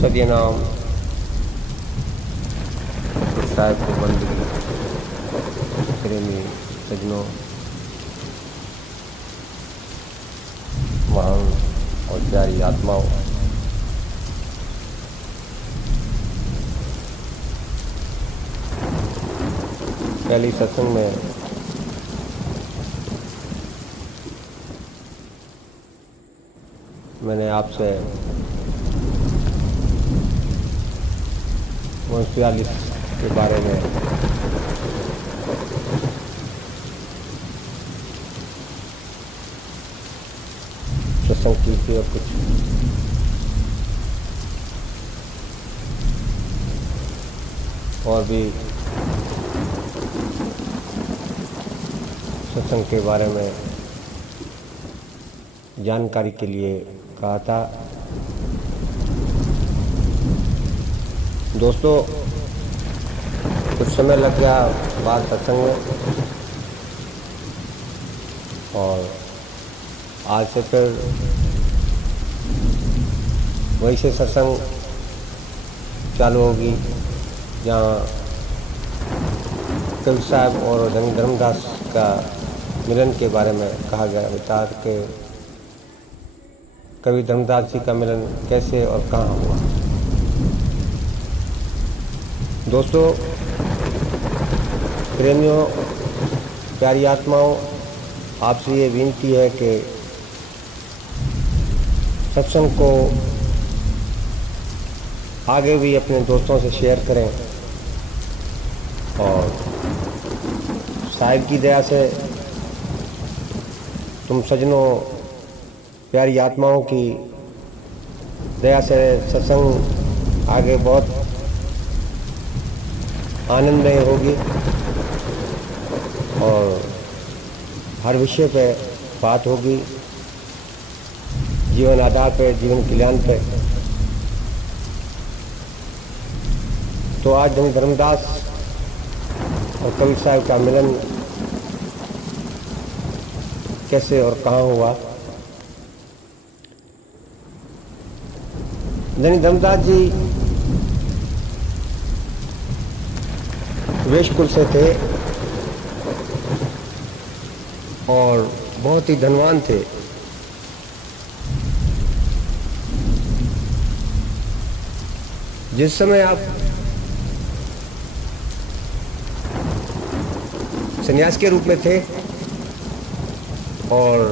सदनाम साहब को बंदगी प्रेमी सजनों, महान और प्यारी आत्माओं, पहली सत्संग में मैंने आपसे 1942 के बारे में सत्संग की थी और कुछ और भी सत्संग के बारे में जानकारी के लिए कहा था। दोस्तों, कुछ समय लग गया बाद सत्संग में और आज से फिर वही से सत्संग चालू होगी जहाँ कवि साहब और धर्मदास का मिलन के बारे में कहा गया विचार के कवि धर्मदास जी का मिलन कैसे और कहाँ हुआ। दोस्तों, प्रेमियों, प्यारी आत्माओं, आपसे ये विनती है कि सत्संग को आगे भी अपने दोस्तों से शेयर करें और साहिब की दया से तुम सजनों, प्यारी आत्माओं की दया से सत्संग आगे बहुत आनंदमय होगी और हर विषय पे बात होगी, जीवन आधार पे, जीवन कल्याण पे। तो आज धर्मदास और कवि साहब का मिलन कैसे और कहाँ हुआ। धर्मदास जी वैश्य कुल से थे और बहुत ही धनवान थे। जिस समय आप संन्यास के रूप में थे और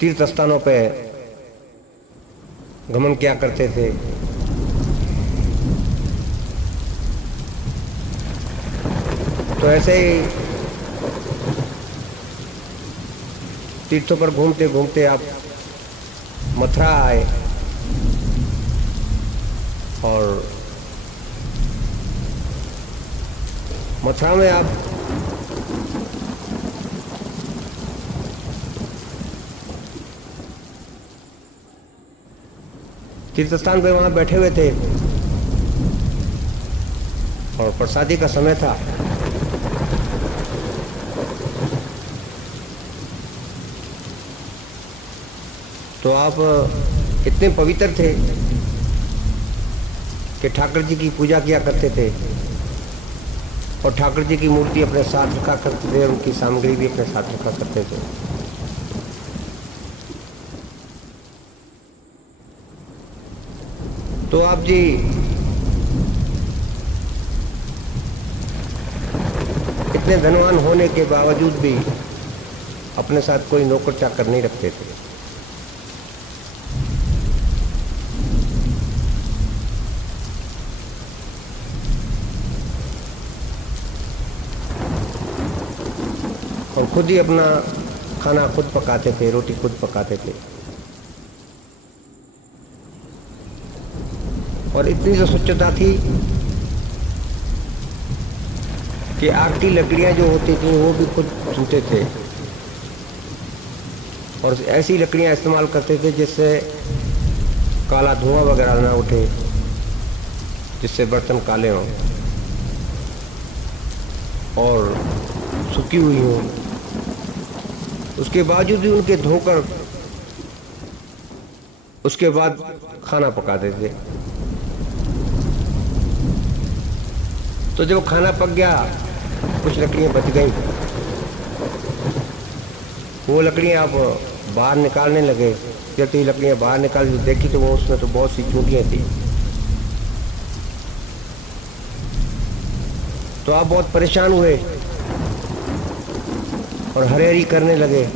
तीर्थ स्थानों पे गमन किया करते थे, तो ऐसे ही तीर्थों पर घूमते घूमते आप मथुरा आए और मथुरा में आप तीर्थ स्थान पे वहां बैठे हुए थे और प्रसादी का समय था। तो आप इतने पवित्र थे कि ठाकुर जी की पूजा किया करते थे और ठाकुर जी की मूर्ति अपने साथ रखा करते थे, उनकी सामग्री भी अपने साथ रखा करते थे। तो आप जी इतने धनवान होने के बावजूद भी अपने साथ कोई नौकर चाकर नहीं रखते थे। और खुद ही अपना खाना खुद पकाते थे, रोटी खुद पकाते थे। और इतनी जो स्वच्छता थी कि आग की लकड़ियां जो होती थी वो भी खुद चूते थे और ऐसी लकड़ियां इस्तेमाल करते थे जिससे काला धुआं वगैरह ना उठे, जिससे बर्तन काले हों और सूखी हुई हों। उसके बावजूद भी उनके धोकर उसके बाद खाना पकाते थे। तो जब खाना पक गया, कुछ लकड़ियां बच गई, वो लकड़ियां आप बाहर निकालने लगे। जब ये लकड़ियां बाहर निकाल देखी तो वो उसमें तो बहुत सी चूंटियां थी। तो आप बहुत परेशान हुए और हरेहरी करने लगे,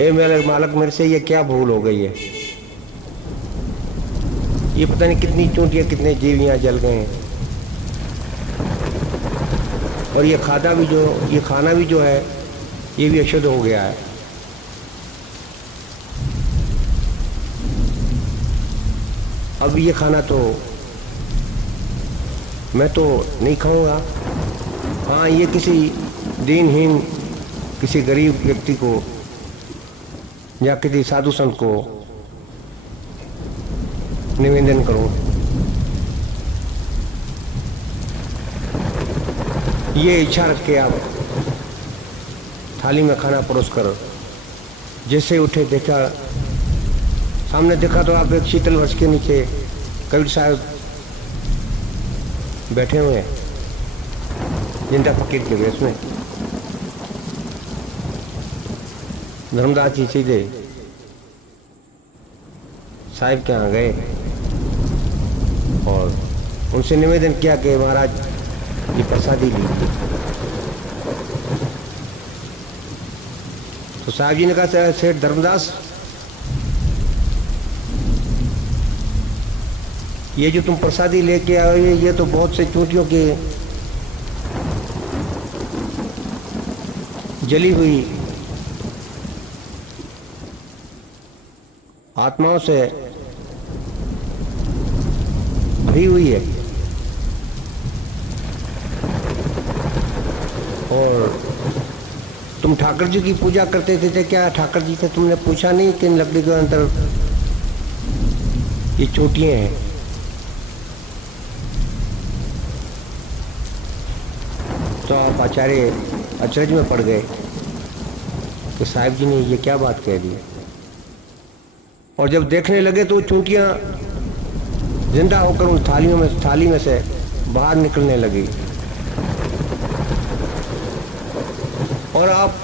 ए मेरे मालिक, मेरे से ये क्या भूल हो गई है, ये पता नहीं कितनी चूंटियां कितने जीव यहाँ जल गए हैं, और ये खाना भी जो है ये भी अशुद्ध हो गया है। अब ये खाना तो मैं तो नहीं खाऊंगा। हाँ, ये किसी दीनहीन, किसी गरीब व्यक्ति को या किसी साधु संत को निवेदन करूं। ये इच्छा रख के आप थाली में खाना परोस कर जैसे उठे, देखा सामने, देखा तो आप एक शीतल वृक्ष के नीचे कबीर साहब बैठे हुए हैं, जिंदा फकीर के वेश में। धर्मदास जी सीधे साहिब के यहाँ गए और उनसे निवेदन किया कि महाराज ये प्रसादी लीजिए। तो साहब जी ने कहा, सेठ धर्मदास, ये जो तुम प्रसादी लेके आए हो, ये तो बहुत से चूंटियों की जली हुई आत्माओं से भरी हुई है। और तुम ठाकर जी की पूजा करते थे क्या? ठाकर जी से तुमने पूछा नहीं कि इन लकड़ी के अंदर ये चोटियां हैं? तो आप आचार्य अचरज में पड़ गए कि साहिब जी ने ये क्या बात कह दी। और जब देखने लगे तो चूंटियां जिंदा होकर उन थाली में से बाहर निकलने लगी। और आप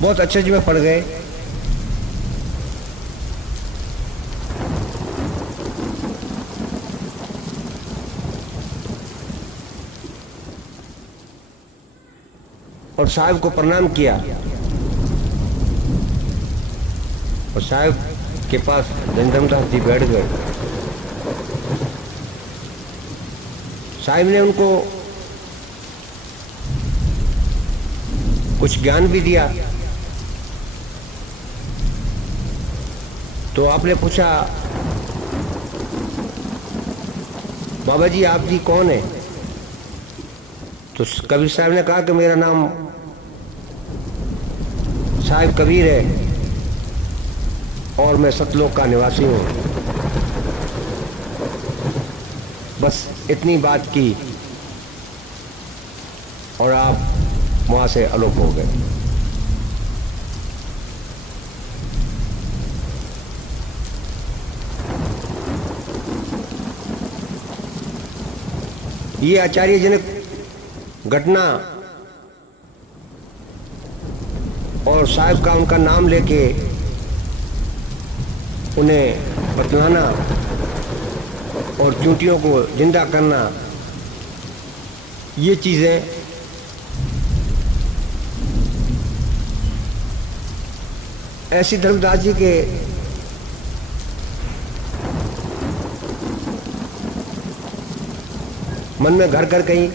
बहुत अचरज में पड़ गए। और साहब को प्रणाम किया और साहब के पास धर्मदास जी बैठ गए। साहब ने उनको कुछ ज्ञान भी दिया। तो आपने पूछा, बाबा जी आप जी कौन है? तो कबीर साहब ने कहा कि मेरा नाम साहिब कबीर है और मैं सतलोक का निवासी हूँ। बस इतनी बात की और आप वहां से अलोप हो गए। ये आचार्यजनक घटना और साहिब का उनका नाम लेके उन्हें बतलाना और चूंटियों को जिंदा करना, ये चीजें ऐसी धर्मदास जी के मन में घर कर गई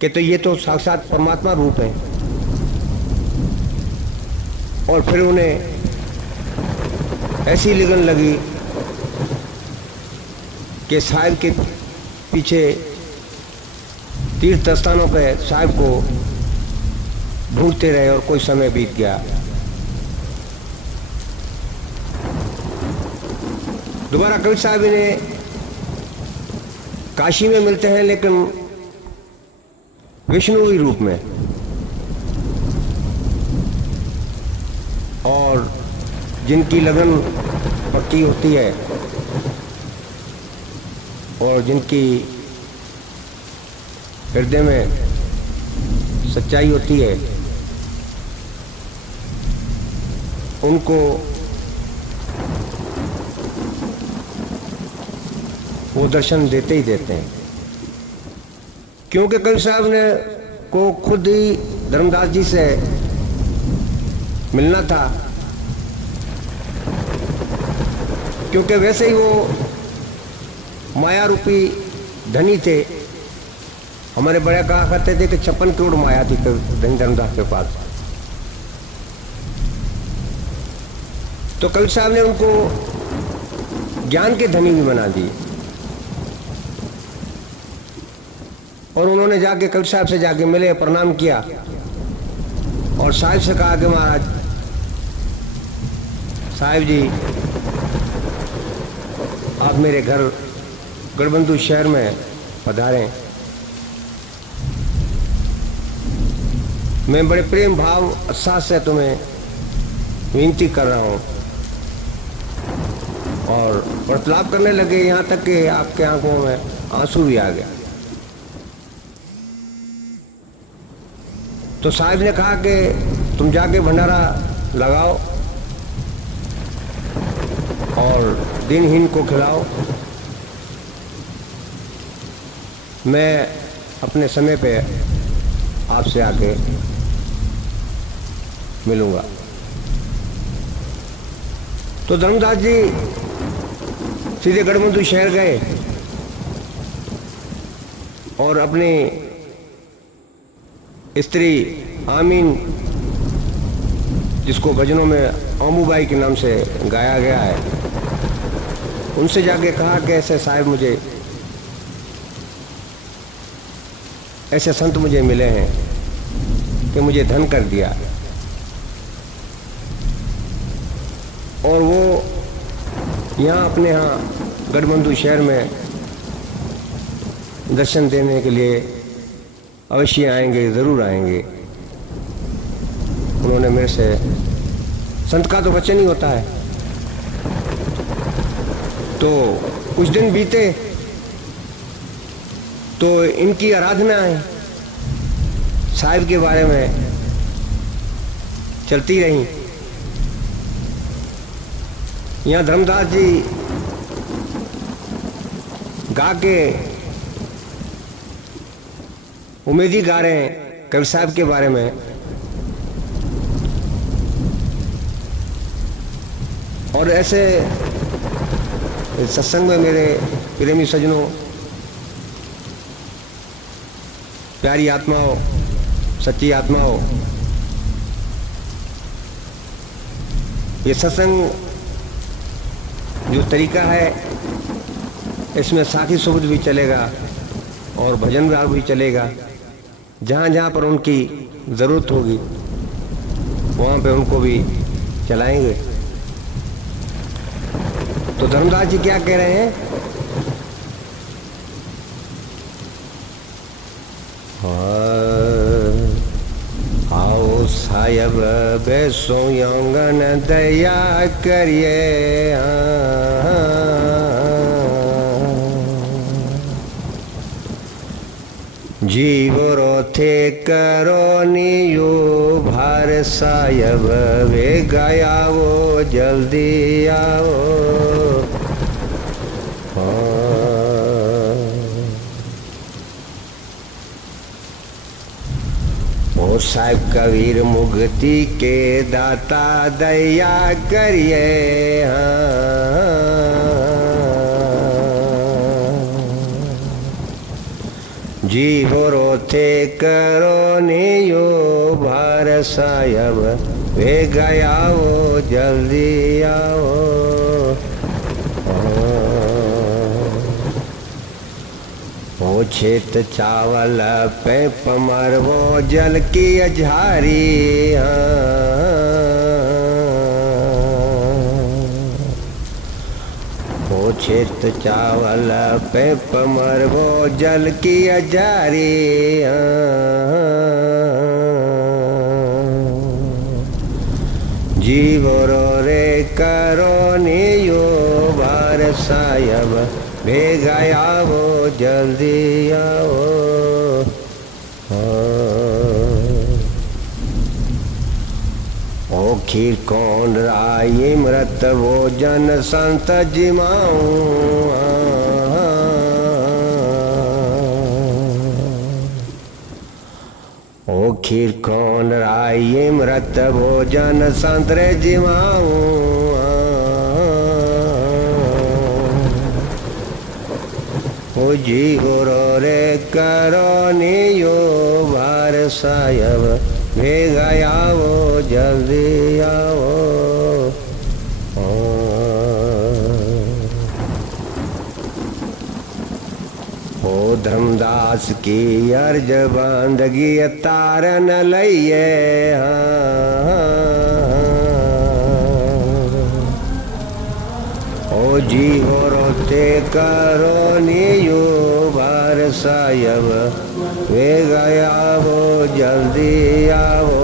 कि तो ये तो साक्षात परमात्मा रूप है। और फिर उन्हें ऐसी लगन लगी कि साहिब के पीछे तीर्थ स्थानों पे साहिब को ढूंढते रहे और कोई समय बीत गया। दोबारा कबीर साहब ने काशी में मिलते हैं, लेकिन विष्णुवी रूप में, और जिनकी लगन पक्की होती है और जिनकी हृदय में सच्चाई होती है, उनको वो दर्शन देते ही देते हैं। क्योंकि कबीर साहब ने को खुद ही धर्मदास जी से मिलना था, क्योंकि वैसे ही वो माया रूपी धनी थे। हमारे बड़े कहा करते थे कि 56 करोड़ माया थी धनी धर्मदास के पास। तो कबीर साहब ने उनको ज्ञान के धनी भी बना दिए, और उन्होंने जाके कबीर साहब से जाके मिले, प्रणाम किया और साहिब से कहा कि महाराज साहिब जी, आप मेरे घर गढ़बंधु शहर में पधारें। मैं बड़े प्रेम भाव उत्साह से तुम्हें विनती कर रहा हूँ। और वार्तालाप करने लगे, यहाँ तक कि आपके आंखों में आंसू भी आ गया। तो साहिब ने कहा कि तुम जाके भंडारा लगाओ और दिनहीन को खिलाओ, मैं अपने समय पे आपसे आके मिलूंगा। तो धर्मदास जी सीधे गढ़बंधु शहर गए और अपनी स्त्री आमीन, जिसको भजनों में आमूबाई के नाम से गाया गया है, उनसे जाके कहा कि ऐसे साहिब मुझे, ऐसे संत मुझे मिले हैं कि मुझे धन कर दिया। और वो यहाँ अपने यहाँ गढ़बंधु शहर में दर्शन देने के लिए अवश्य आएंगे, ज़रूर आएंगे। उन्होंने मेरे से, संत का तो वचन ही होता है। तो कुछ दिन बीते तो इनकी आराधनाएं साहिब के बारे में चलती रहीं। यहाँ धर्मदास जी गा के उम्मीदी गा रहे हैं कबीर साहब के बारे में, और ऐसे सत्संग में मेरे प्रेमी सज्जनों, प्यारी आत्माओं, सच्ची आत्माओं, ये सत्संग जो तरीका है, इसमें साथी सुबुद भी चलेगा और भजन राग भी चलेगा। जहाँ जहाँ पर उनकी ज़रूरत होगी वहाँ पे उनको भी चलाएंगे। तो धर्मदास जी क्या कह रहे हैं? आओ साहिब बैसो यंगन दया करिए, जीव रोथे करो नियो भार साहिब वे गयाओ जल्दी आओ। ओ साहिब कबीर मुक्ति के दाता दया करिए, जीव रोथे करो नियो भार साहिब वे गयाओ जल्दी आओ। ओ छेत चावल पे पमरवो जल की अझारी, ओ छेत चावल पे मरबो जल की अजारी जीवरो रे करो नियो बार सायब भेगा आवो जल्दी आओ ओ खीर कौन राई मृत वो जन संत जिमाऊं ओ खीर कौन राई मृत भोजन संतरे जिमाऊं ओ जी गुरो रे करो नियो बार सायब भेगा आवो जल्दी आओ ओ धर्मदास की अर्ज बंदगी तार न लइए ओ जी हो रोते करो नियो बार सायब वे गया वो जल्दी आओ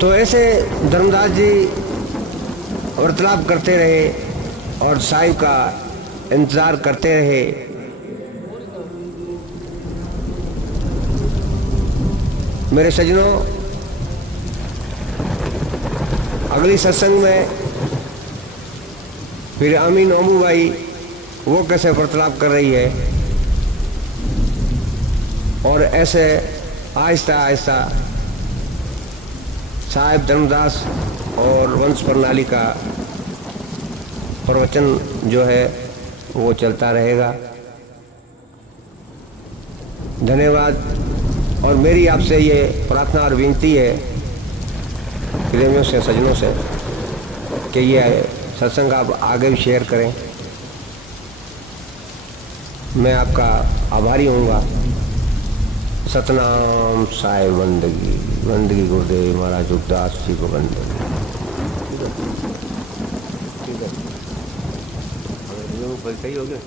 तो ऐसे धर्मदास जी वार्तालाप करते रहे और साहिब का इंतजार करते रहे। मेरे सज्जनों, अगली सत्संग में फिर अमीन ओमू भाई वो कैसे वार्तालाप कर रही है और ऐसे आहिस्ता आहिस्ता साहिब धर्मदास और वंश प्रणाली का प्रवचन जो है वो चलता रहेगा। धन्यवाद। और मेरी आपसे ये प्रार्थना और विनती है प्रेमियों से, सज्जनों से, कि ये सत्संग आप आगे भी शेयर करें। मैं आपका आभारी हूँगा। सतनाम साहिब बंदगी, बंदगी गुरुदेव महाराज दुखदास जी को बंदगी। ठीक है, सही हो गया।